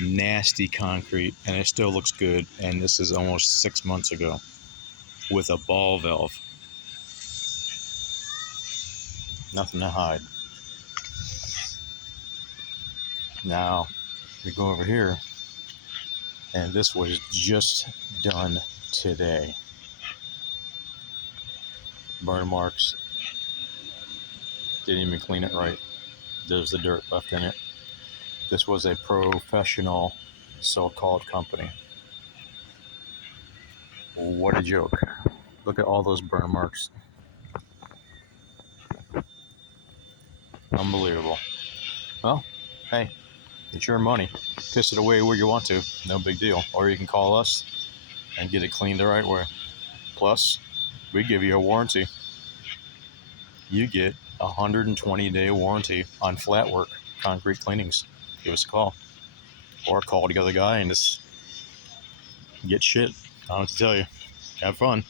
nasty concrete, and it still looks good. And this is almost 6 months ago with a ball valve. Nothing to hide. Now we go over here, and this was just done today. Burn marks. Didn't even clean it right. There's the dirt left in it. This was a professional so-called company. What a joke. Look at all those burn marks. Unbelievable. Well, hey, it's your money. Piss it away where you want to. No big deal. Or you can call us and get it cleaned the right way. Plus, we give you a warranty. You get a 120-day warranty on flat work, concrete cleanings. Give us a call. Or call the other guy and just get shit. I don't know what to tell you. Have fun.